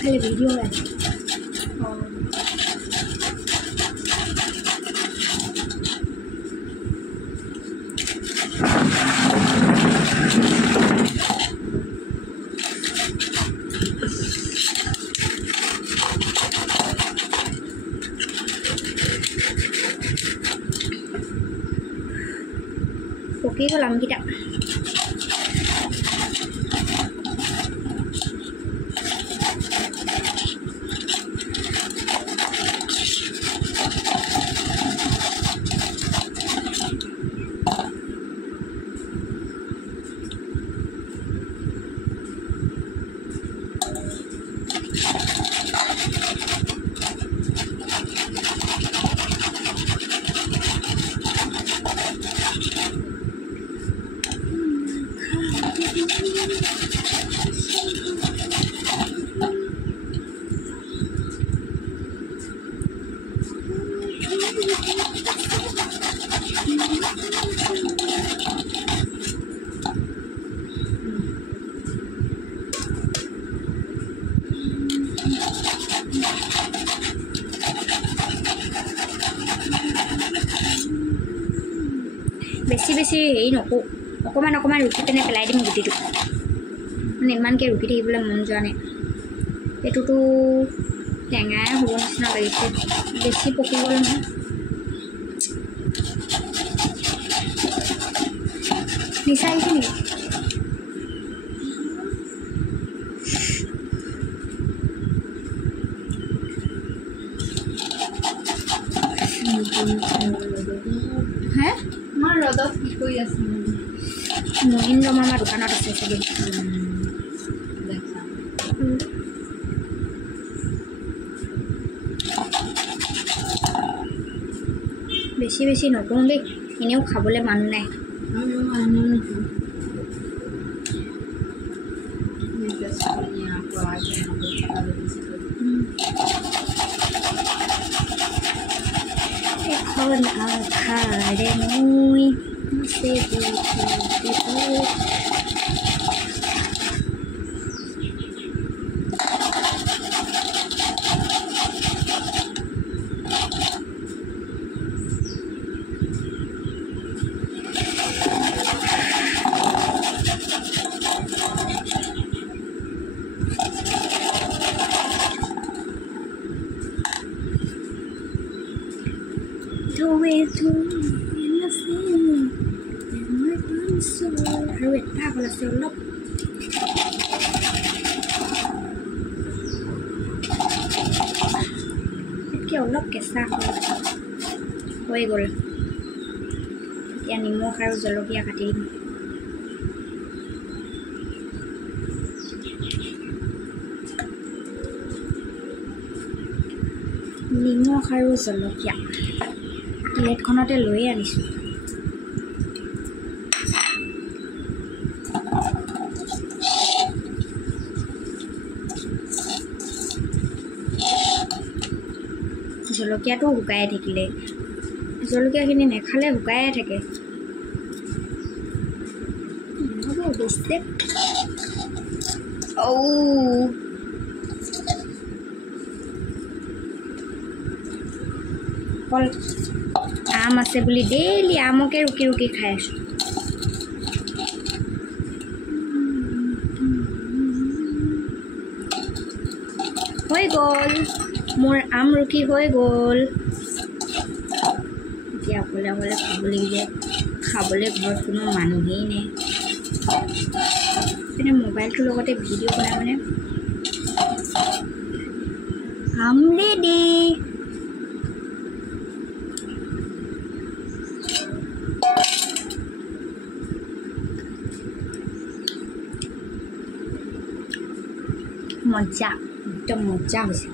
খালি ভিডিও আছে পকি গ'ল আমকেইটা বেছি বেছি হেৰি নকৰোঁ অকণমান অকণমান ৰুকি পিনে পেলাই দিম গুটিটো মানে ইমানকৈ ৰুকি থাকিবলৈ মন যোৱা নাই এইটোতো টেঙাই হ'ব নিচিনা লাগিছে বেছি পকি গ'ল নহয় নিচা আহিছে নেকি হে মই ৰ'দত কি কৰি আছোঁ মহিন্দ্ৰ মামা দোকানত আছে চাগে বেছি বেছি নকৰোঁ দেই এনেও খাবলৈ মানুহ নাই এখন আখাৰে মই আৰু এটা হ'ল আছে অলপ এতকৈ অলপ কেঁচা হৈ গ'ল এতিয়া নিমখ আৰু জলকীয়া কাটি দিম নিমখ আৰু জলকীয়া প্লেটখনতে লৈ আনিছোঁ জলকীয়াটো শুকাই থাকিলে জলকীয়াখিনি নেখালে শুকায়ে থাকে বেছি অকল আম আছে বুলি ডেইলি আমকে ৰুকি ৰুকি খাই আছোঁ হৈ গ'ল মোৰ আম ৰুকি হৈ গ'ল এতিয়া অকলে অকলে খাব লাগিব খাবলৈ ঘৰত কোনো মানুহেই নাই পিনে মোবাইলটোৰ লগতে ভিডিঅ' বনাই মানে আম ৰেডি মজা একদম মজা হৈছে